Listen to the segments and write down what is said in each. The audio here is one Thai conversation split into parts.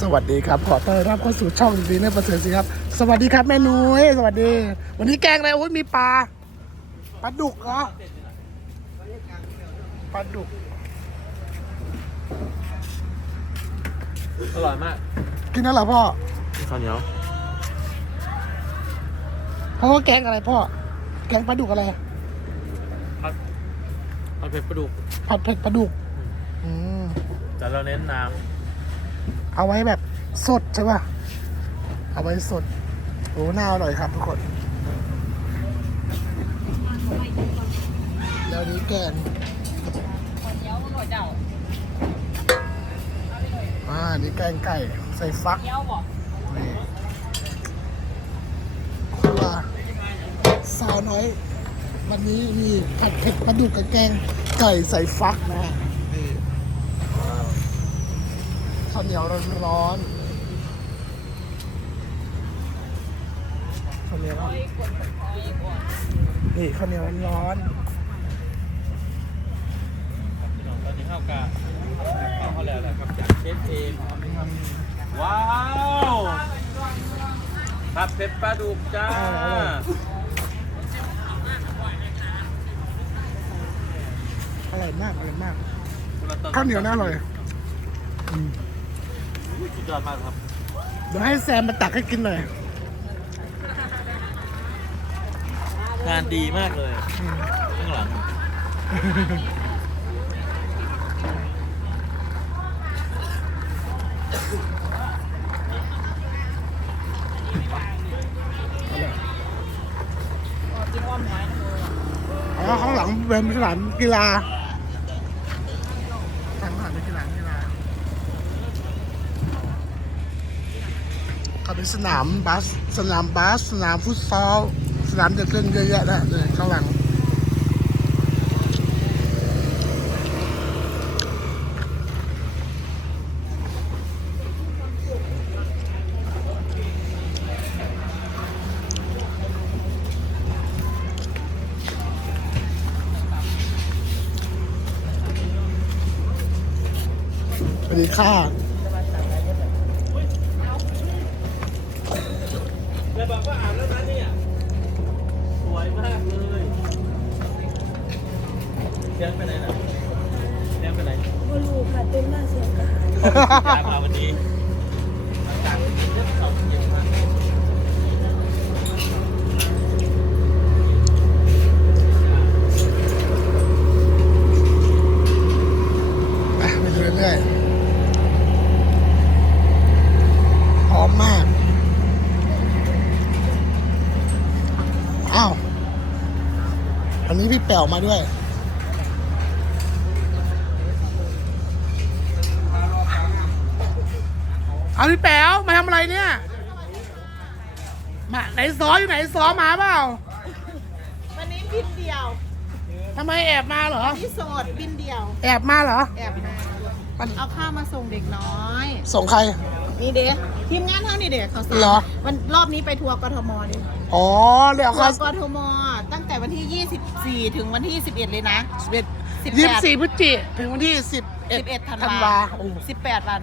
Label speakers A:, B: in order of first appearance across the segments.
A: สวัสดีครับ ขอต้อนรับเข้าสู่ช่องดีเนอร์ประเสริฐสิครับ สวัสดีครับแม่นุ้ยสวัสดี วันนี้แกงอะไรโอ้ยมีปลาปลาดุกเหรอปลาดุก
B: อร่อยมาก
A: กินแล้วเหรอพ่อ
B: ข้าวเหนียว
A: พ่อว่าแกงอะไรพ่อแกงปลาดุกอะไร
B: ผัดผัดเผ็ดปลาดุก
A: ผัดเผ็ดปลาดุกอืม
B: แต่เราเน้นน้
A: เอาไว้แบบสดใช่ป่ะ เอาไว้สดโอ้น่าอร่อยครับทุกคน แล้วนี้แกงอ่านี่แกงไก่ใส่ฟักนี่ครัวสาวน้อย วันนี้มีผัดเผ็ดปลาดุกกับแกงไก่ใส่ฟักนะฮะนี่ ข้าวเหนียวร้อนๆข้าวเหนียวนี่ข้าวเหนียวร้อนำ
B: พี่น้องตอนนี้ข้าวกาข้าวเขาแล้วแหละครับจากเชฟเองว้าวผัดเผ็ดปลาดุกจ้า
A: ๆอร่อยมากอร่อยมากข้าวเหนียวน่าอร่อย อืม
B: สุดยอดมากครับ
A: เดี๋ยวให้แซมมาตักให้กินหน่อย
B: งานดีมากเลยข้างหลัง
A: อ๋อข้างหลังเป็นสนามกีฬาข้างหลังเป็นสนามกีฬา เขาเป็นสนามบาสสนามบาสสนามฟุตซอลสนามเด็กเล่นเยอะแยะนะเลยข้างหลังสวัสดีค่ะ
B: เลยบอกว่าอ่านแล้วนะเนี่ย สวยมากเลยเลี้ยงไปไหนนะเลี้ยงไปไหน
C: ไม่รู้ค่ะเต็มหน้าเสียงกระหาย
B: ยากมาวันนี้อากาศเย็นสองเย็นมาก
A: ไปไปดูเรื่อยๆหอมมาก อ้าวอันนี้พี่แป๋วมาด้วย เอาพี่แป๋วมาทำอะไรเนี่ย มาไหนซออยู่ไหนซอมาเปล่า
C: วันนี้บินเดียว
A: ทำไมแอบมาเหรอ
C: พี่โสดบินเดียว
A: แอบมาเหรอ
C: แอบมา
A: มัน
C: เอาข้าวมาส่งเด็กน้อย
A: ส่งใคร
C: นี่เด็กทีมงานเท่านี่เด็กเขาสั่
A: เหรอ
C: วันรอบนี้ไปทัวร์กทมดิ
A: อ๋อเดี๋ยว
C: ทัว
A: เขา
C: ร์กทมตั้งแต่วันที่ 24 ถึงวันที่ 11 เลยนะ
A: สิบเอ็ด
C: 18
A: ยี่สิบสี่พฤศจิถึงวันที่สิบเอ็ด
C: 11ธัน
A: ธัน
C: วาวา
A: โอ้
C: 18 วัน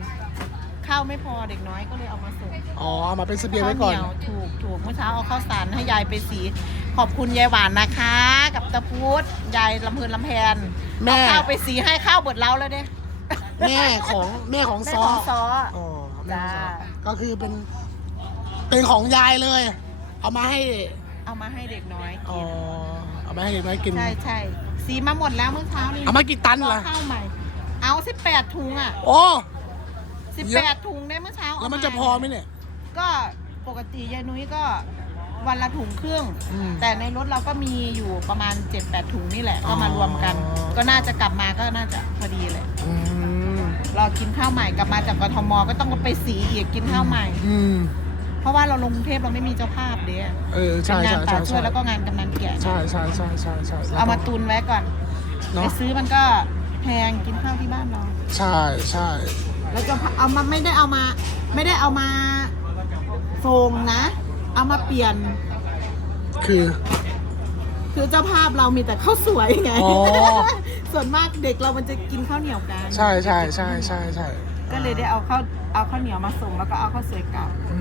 C: ข้าวไม่พอเด็กน้อยก็เลยเอามาส่ง
A: อ๋อเอามาเป็นเสบียง
C: ข้าว
A: ไว้
C: เห
A: ก่อน
C: นียวถูกถูกเมื่อเช้าเอาข้าวสารให้ยายไปสี ขอบคุณยายหวานนะคะ กับตะพุธยายลำเพลินลำแพน
A: แม่
C: เอาข้าวไปสีให้ข้าวเบิดเล้าแล้วเด้
A: แม่ของแม่ของ
C: แม่
A: ซอ
C: ของซอ
A: อ๋อ แม่ของซอ
C: จ้า
A: ก็คือเป็น เป็นของยายเลย เอามาให้
C: เอามาให้เด็กน้อย
A: อ๋อ
C: กิน
A: เอามาให้เด็กน้อยกิน
C: ใช่ใช่สีมาหมดแล้วเมื่อเช้านี้
A: เอามากี่ตัน
C: รอ
A: ล่ะ
C: ข้าวใหม่ เอาสิบแปดถุงอะ
A: โอ้
C: สิบ
A: เย
C: แป
A: อะ
C: ดถุงได้เมื่อเช้า
A: แล้วมัน
C: เาา
A: จะพอไหมเนี่ย
C: ก็ปกติยายนุ้ยก็วันละถุงครึ่ง
A: อืม
C: แต่ในรถเราก็มีอยู่ประมาณ 7-8 ถุงนี่แหละ
A: อ๋อ
C: ก็มารวมกันก็น่าจะกลับมาก็น่าจะพอดีเลย
A: อืม
C: รอกินข้าวใหม่กลับมาจากกทมก็ต้องไปสีอีกกินข้าวใหม่
A: อืม
C: เพราะว่าเราลงกรุงเทพเราไม่มีเจ้าภาพเด้
A: เออ
C: เป็
A: ใช่
C: นงาน
A: ใช่
C: ป่า
A: ใช่
C: ช่ว
A: ใช่
C: ยแล้วก็งานกำนันแก่
A: ใช่ใช่ใช่ใช่ใช่
C: เอามาตุนไว้ก่อนไป
A: เนาะ
C: ซื้อมันก็แพงกินข้าวที่บ้านเรา
A: ใช่ใช่
C: แล้วจะเอามาไม่ได้เอามา ไม่ได้เอามาส่งนะ เอามาเปลี่ยน
A: คือ
C: คือเจ้าภาพเรามีแต่ข้าวสวยไง
A: อ๋อ
C: ส่วนมากเด็กเรามันจะกินข้าวเหนียวกัน
A: ใช่ใช่ใช่ใช่ใช่
C: ก็เลยได้เอาข้าวเอาข้าวเหนียวมาส่งแล้วก็เอาข้าวสวยกลับ
A: อื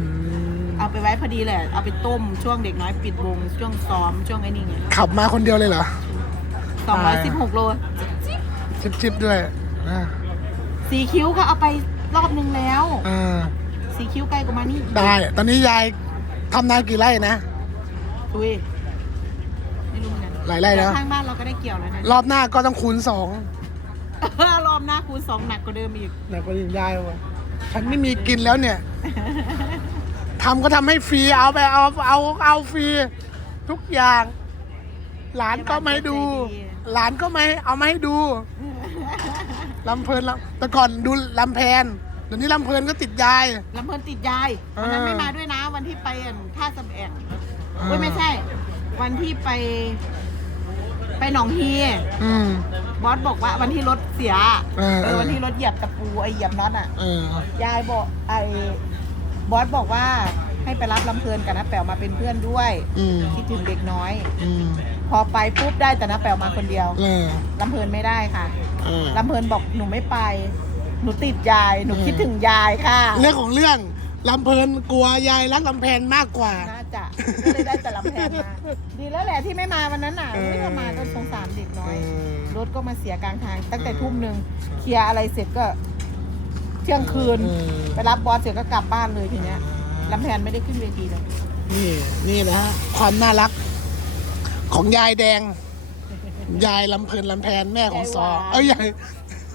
A: ม
C: เอาไปไว้พอดีแหละ เอาไปต้มช่วงเด็กน้อยปิดวงช่วงซ้อมช่วงไอ้นี่ไง
A: ขับมาคนเดียวเลยเหรอ
C: สองร้อยสิบหกโล
A: ชิบชิบๆด้วยอ่า
C: สีคิ้วก็เอาไปรอบนึงแล้ว
A: อ่า
C: สีคิ้วไกลกว่ามานี่
A: ได้ ตอนนี้ยายทำนากี่ไร่นะ
C: ดุยไม่รู้เหมือนกัน
A: หลายไร่แล้ว
C: ข้างบ้านเราก็ได้เกี่ยวแล้วนะ
A: รอบหน้าก็ต้องคูณสอง
C: รอบหน้าคูณสองหนักกว่าเดิมอีก
A: หนักกว่านี้ยายวะฉันไม่มีกินแล้วเนี่ยทำก็ทำให้ฟรีเอาไปเอาเอาเอาฟรีทุกอย่าง หลานก็ไม่ดู หลานก็ไม่เอามาให้ดูลำเพลินลำแต่ก่อนดูลำแพนเดี๋ยวนี้ลำเพลินก็ติดยาย
C: ลำเพลินติดยายวันนั้น
A: เออ
C: ไม่มาด้วยนะ วันที่ไปอั่นท่าสำแอง
A: เออ
C: เว้ยไม่ใช่ วันที่ไป ไปหนองฮี
A: อืม
C: บอสบอกว่าวันที่รถเสีย
A: เออเออ
C: วันที่รถเหยียบตะปูไอเหยียบน็อตอะ
A: เออ
C: ยายบอกไอ้บอสบอกว่าให้ไปรับลำเพลินกับน้าแป๋วมาเป็นเพื่อนด้วย
A: อืม
C: คิดถึงเด็กน้อย
A: อืม
C: พอไปปุ๊บได้แต่น้าแป๋วมาคนเดียว
A: เออ
C: ลำเพลินไม่ได้ค่ะ
A: เออ
C: ลำเพลินบอกหนูไม่ไป หนูติดยายหนู
A: เออ
C: คิดถึงยายค่ะ
A: เรื่องของเรื่องลำเพลินกลัวยายรักลำแพนมากกว่า
C: น่า จะก็เลยได้แต่ลำแพนมาดีแล้วแหละที่ไม่มาวันนั้นน่ะ
A: เออ
C: ไม่มาก็สงสารเด็กน้อย
A: เออ
C: รถก็มาเสียกลางทาง ตั้งแต่ทุ่มหนึ่งเคลียร์อะไรเสร็จก็เที่ยงคืน
A: เออ
C: ไปรับบอสเสร็จก็กลับบ้านเลยทีเนี้ยลำแพนไม่ได้ขึ้นเวทีเลย
A: นี่นี่นะฮะความน่ารัก ของยายแดง ยายลำเพลินลำแพนแม่ของซอเอ้ยยาย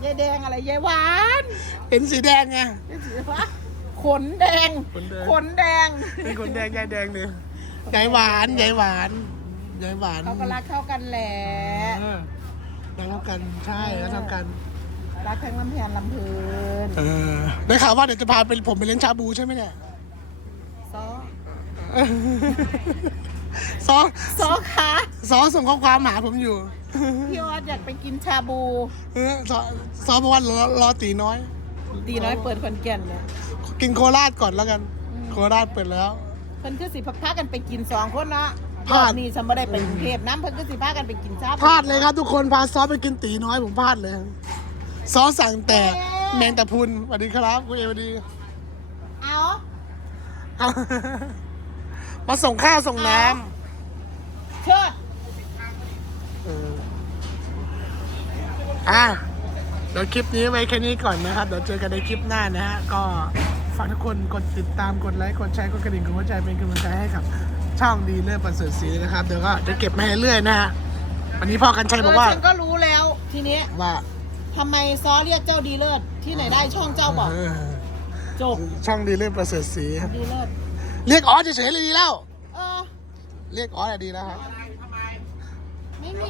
C: ยายแดงอะไรยายหวาน
A: เห็นสีแดงไง
C: ยายสีฟ้า ขนแดง
A: ขนแดง
C: ขนแดง
A: เป็นคนแดงยายแดงเนี่ยยายหวานยายหวานยายหวาน
C: เขาก็รักเข้ากันแหละ
A: เออรักเท่ากันใช่รักเท่ากัน
C: รักทั้งลำแพนลำเพลิน
A: เออได้ข่าวว่าเดี๋ยวจะพาไปผมไปเลี้ยงชาบูใช่ไหมเนี่ย
C: ซอ
A: ซอ
C: ซอขา
A: ซอส่งข้อความหาผมอยู่
C: พี่ออสอยากไปกินชาบู
A: เออซอซอบอกว่ารอรอตีน้อย
C: ตีน้อยเปิดคอนแก่นเนี่ย
A: กินโคราชก่อนแล้วกัน โคราชเปิดแล้ว
C: เพิ่นคือสิพากันไปกินสองคนเนาะ
A: พลาด
C: รอบนี่ฉันไม่ได้ไปกรุงเทพน้ำเพิ่นคือสิพากันไปกินชาบู
A: พลาดเลยครับทุกคนพาซอสไปกินตีน้อยผมพลาดเลย ซอสสั่งแต่แมงตะพุนสวัสดีครับคุณเอสวัสดี
C: เอา
A: เอามาส่งข้าวส่งน้
C: เชิดำ
A: เอออะ เดี๋ยวคลิปนี้ไว้แค่นี้ก่อนนะครับ เดี๋ยวเจอกันในคลิปหน้านะฮะ ก็ฝากทุกคนกดติดตาม กดไลค์ กดแชร์ กดกระดิ่งกดหัวใจเป็นกำลังใจให้กับ ช่องดีเลิศประเสริฐศรีนะครับ เดี๋ยวก็จะเก็บมาให้เรื่อยนะฮะ วันนี้พ่อกันชัยบอกว่า
C: เฉันก็รู้แล้วทีนี้
A: ว่า
C: ทำไมซอเรียกเจ้าดีเลิศที่ไหนได้ช่องเจ้าบอก
A: เออ
C: จบ
A: ช่องดีเลิศประเสริฐศรี
C: ดีเลิศ
A: เรียกอ๋อเฉยๆเลยดีแล้ว
C: เออ
A: เรียกอ๋อแหละดีแล้วครับ
C: ไม่มี